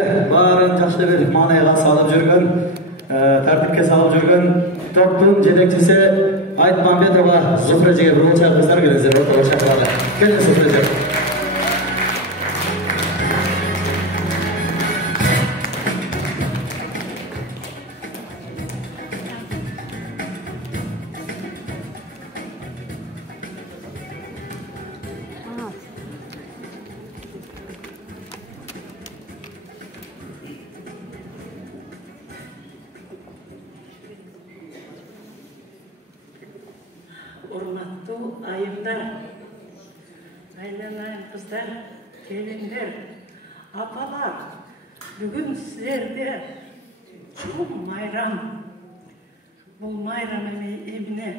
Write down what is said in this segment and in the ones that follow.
Барын жакшы бир маанайга салып жүргөн, тартипке салып жүргөн топтун жетекчиси Айтмамбетова Зуфра эжеге бир кыздар келиңиздер, ортого чакыралы. Келиңиз Зуфра эже. Урматтуу айымдар, айланайын кыздар, келиндер, апалар, бүгүн силерде чоң майрам. Бул майрам эмне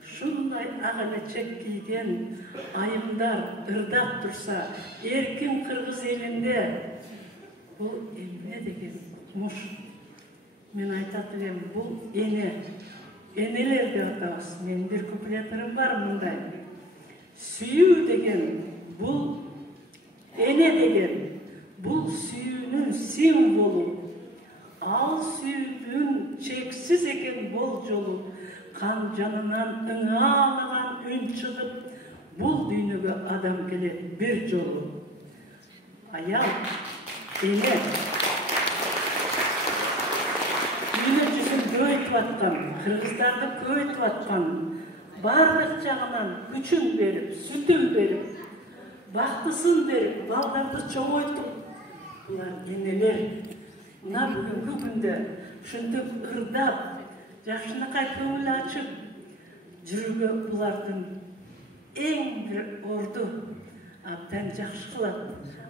шундай ак элечек кийген айымдар ырдап турса, эркин кыргыз элинде бул эмне деген муш. Мен айтат элем, бул эне. Энелерди атабыз. Мен бир куплеттерим бар мындай. Сүйүү деген, бул эне деген, бул сүйүүнүн символу. Ал сүйүүнүн чексиз экен болжолу. Кан жанынан ыңаалаган үн чыгып, бул дүйнөгө адам келет бир жолу. Аял, эне көйтүп аткан, кыргыздарды көйтүп аткан, барлык жагынан күчүн берип, сүтүн берип, бактысын берип, балдарды чоңойтуп, булар энелер. Мына бүгүнкү күндө ушинтип ырдап, жакшынакай көңүл ачып жүрүүгө булардын эң бир орду абдан жакшы кылат.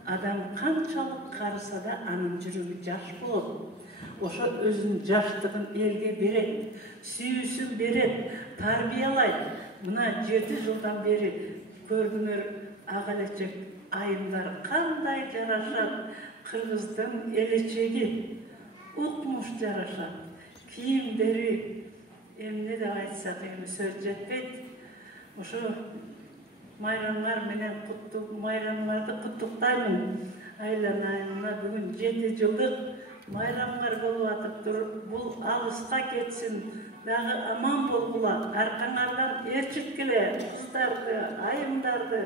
Адам канчалык карыса да анын жүрөгү жаш болот. Ошо өзүнүн жаштыгын элге берет, сүйүүсүн берет, тарбиялайт. Мына 7 жылдан бери көрдүңөр ак элечек айымдар кандай жарашат, кыргыздын элечеги укмуш жарашат. Кийимдери эмне деп айтсак эми сөз жетпейт. Ошо майрамдар менен майрамдарды куттуктаймын. Айланайына бүгүн 7 жылдык майрамдар болуп атыптыр. Бул алыска кетсин, дагы аман болгула. Аркаңардан ээрчиткиле кыздарды, айымдарды,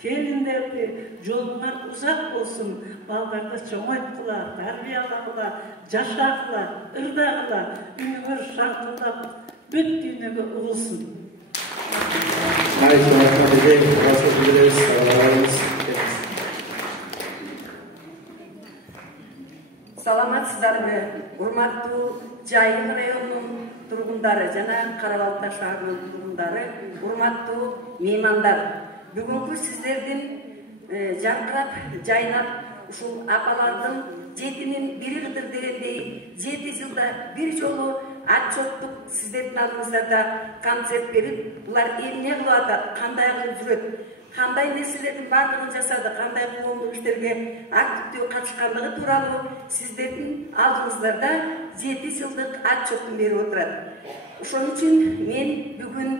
келиндерди, жолуңар узак болсун. Балдарды чоңойткула, тарбиялагыла, жашагыла, ырдагыла, үнүңөр шаңкылдап, бүт дүйнөгө угулсун. Саламатсыздарбы, урматтуу Жайын районунун тургундары жана Кара-Балта шаарынын тургундары, урматтуу меймандар. Бүгүнкү сиздердин жаркырап, жайнап, ушул апалардын жетинин бири кыдыр дегендей 7 жылда бир жолу отчеттук сиздердин алдыңыздарда концерт берип, булар эмне кылып атат, кандай кылып жүрөт, кандай нерселердин баардыгын жасады, кандай коомдук иштерге активдүү катышкандыгы тууралуу сиздердин алдыңыздарда 7 жылдык отчеттун берип отурат. Ошон үчүн мен бүгүн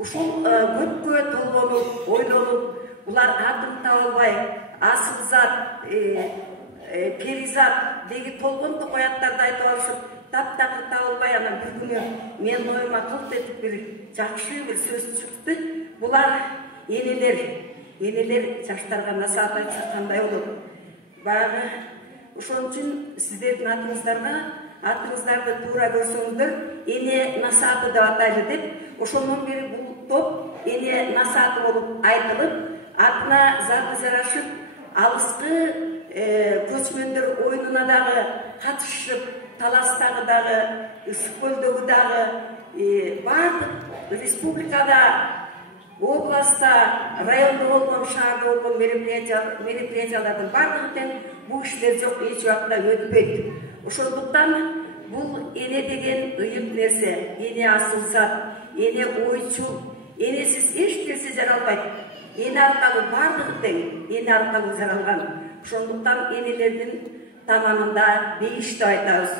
ушул көпкө толгонуп, ойлонуп, булар атын таба албай, асылзат, перизат деги толгон токояттарды айтып алышып, таптакыр таба албай, анан бир күнү мен оюма кылт этип бир жакшы бир сөз чыкты. Булар энелер жаштарга насаат айтса кандай болот? Баягы ошон үчүн сиздердин атыңыздарды туура көрсөңүздөр, эне насааты деп атайлы деп, ошондон бери бул топ эне насааты болуп айтылып, атына заты жарашып, алыскы көчмөндөр оюнуна дагы катышып, Таластагы дагы, Ысык көлдөгү дагы, бардык республикада, областта, районда болгон, шаарда болгон мероприятиялардын бардыгы тең бул иштер жок, эч убакта өтпөйт. Ошондуктан бул эне деген ыйык нерсе, эне асылзат, эне ойчул, энесиз эч нерсе жаралбайт. Эне аркылуу бардыгы тең, эне аркылуу жаралган. Ошондуктан энелердин таманында бейиш деп айтабыз.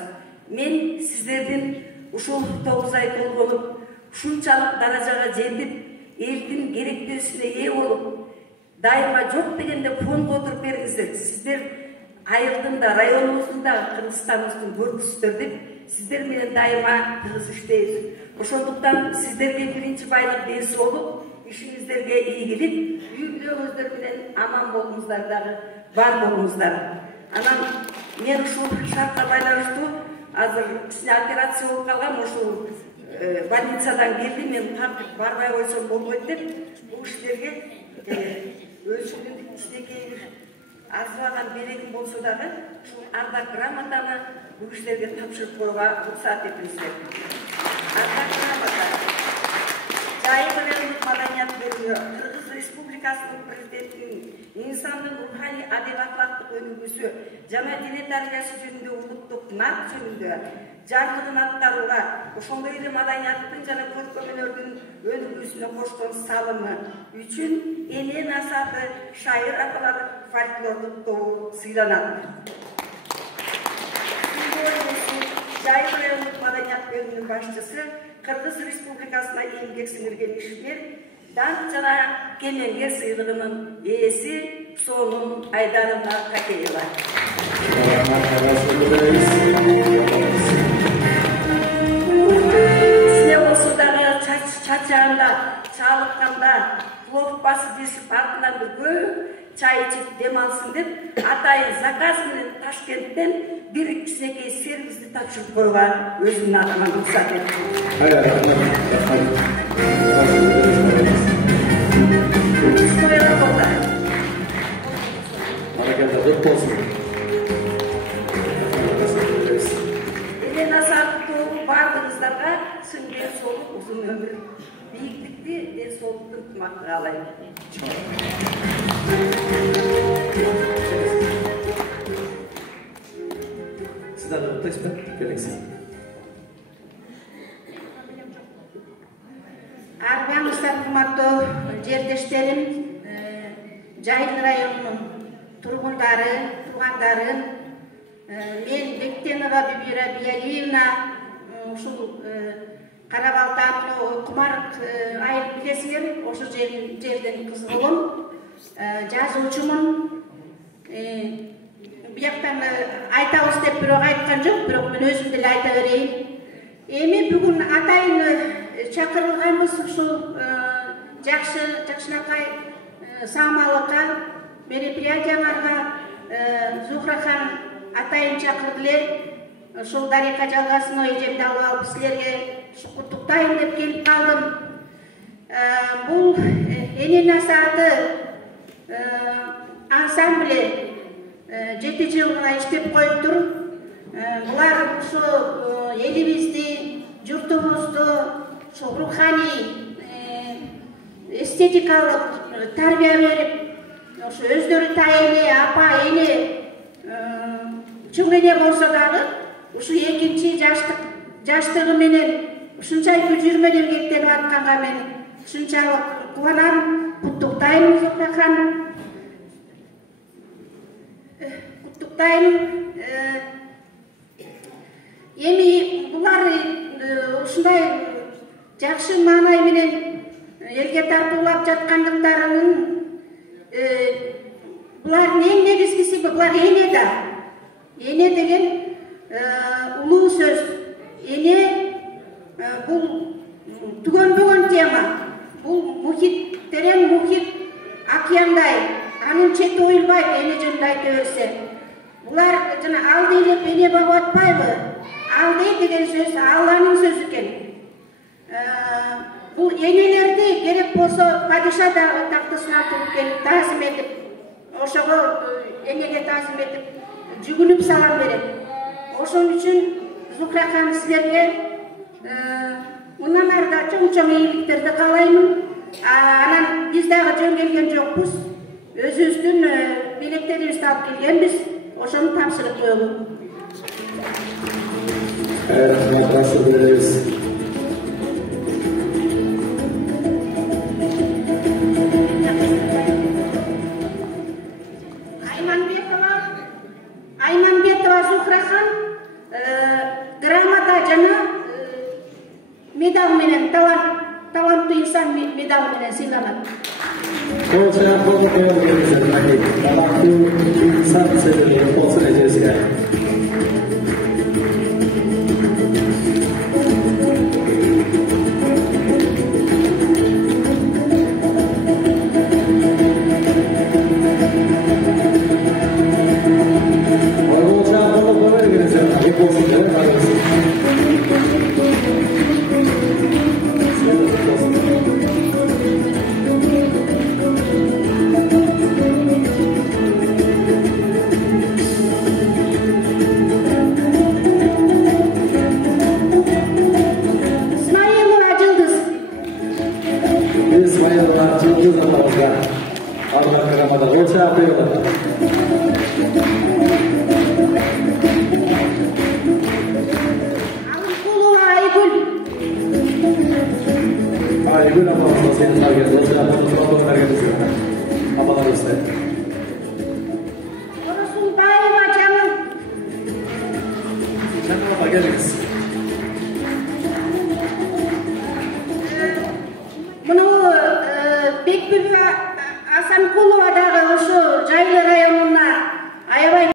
Мен сиздердин ушул 9 ай толгонуп, ушунчалык даражага жетип, элдин керектүүсүнө ээ болуп, дайыма жок дегенде фонго отуруп бериңиздер. Сиздер айылдың да, районымыздың да, Кыргызстаныбыздың көргүсүздөр деп сиздер менен дайыма тыгыз иштейбиз. Ошондуктан сиздерге биринчи байлык ден соолук, ишиңиздерге ийгилик, үй бүлөңүздөр менен аман болуңуздар дагы, бар болуңуздар. Анан мен ушул шартка байланыштуу азыр кичине операция болуп калгам, ушул больницадан келдим, мен кантип барбай койсом болбойт деп, бул иштерге өзүмдүн кичинекей арзыбаган белегим болсо дагы ушул ардак грамотаны бул кишилерге тапшырып коюуга уруксат этиңиздер. Ардак грамота жайыл райондук маданият бөлүмү Кыргыз Республикасынын президентинин инсандын руханий адил-акылактык өнүгүүсү жана дине тарбиясы жөнүндө улуттук нарк жөнүндө жарлыгын аткарууга, ошондой эле маданияттын жана көркөм өнөрдүн өнүгүүсүнө кошкон салымы үчүн эне насааты шайыр аталары фольклорлук тобу сыйланат. Жайыл райондук маданият бөлүмүнүн башчысы, Кыргыз Республикасына эмгек сиңирген ишмер, даңк жана кемеңгер сыйлыгынын ээси Сонун Айдаровна Какеева. Сине болсо дагы чачагында, чалыкканда, плов басып жешип артынан бир көп чай ичип дем алсын деп, атайын заказ менен Ташкенттен бир кичинекей сервисти тапшырып коюуга өзүмдүн атыман уруксат этим. Эне насааттуу бардыгыңыздарга чын ден соолук, узун өмүр, бийиктикти, ден соолукту ынтымак каалайм. Арбаңыздар, кымбаттуу жердештерим, Жайыл районунун тургундары, туугандары, мен Бектенова Бибира Биялиевна, ушул Карабалтан Кумарык айыл билесиңер, ошол жерден кыз болом, жазуучумун. Бияктан айтабыз деп бирок айткан жок, бирок мен өзүм деле айта берейин. Эми бүгүн атайын чакырылганбыз ушул жакшынакай саамалыкка, мероприятияларга Зухрахан атайын чакырды эле. Ошол Дарика Жалгасыновна эжемди алып алып силерге куттуктайын деп келип калдым. Бул эне насааты ансамбле 7 жыл гана иштеп коюптур. Булар ушу элибизди, журтубузду ушу руханий, эстетикалык тарбия берип, ушу өздөрү тайэне, апа, эне, чоң эне болсо дагы ушу экинчи жаштыгы менен ушунчалык жүрмөдөн эмгектенип атканга мен ушунчалык кубанам, куттуктайм Зухрахан. Эми булар ушундай жакшы маанай менен элге тартуулап жаткандыктарынын булардын эң негизгиси булар эне да. Эне деген улуу сөз. Эне бул түгөнбөгөн тема. Бул мухит, терең мухит, океандай. Анын чети оюлбайт, эне жөнүндө айта берсе. Булар жана алды элеп эне багып атпайбы? Алды деген сөз Алланын сөзү экен. Бул энелерди керек болсо падиша дагы тактысынан туруп келип таазим этип, ошого энеге таазим этип жүгүнүп салам берет. Ошон үчүн Зухрахан силерге мындан ары да чоң ийгиликтерди каалаймын. Анан биз дагы жөн келген жокпуз. Өзүбүздүн билектерибизди алып келгенбиз. Ошону тапшырып коелу. Айманбетова Зухрахан грамота жана медаль менен талант талантты инсан медалы менен сыйланат. Ko'cha qo'l qo'yganingizdan talantli inson sevimli olsun ejesiga.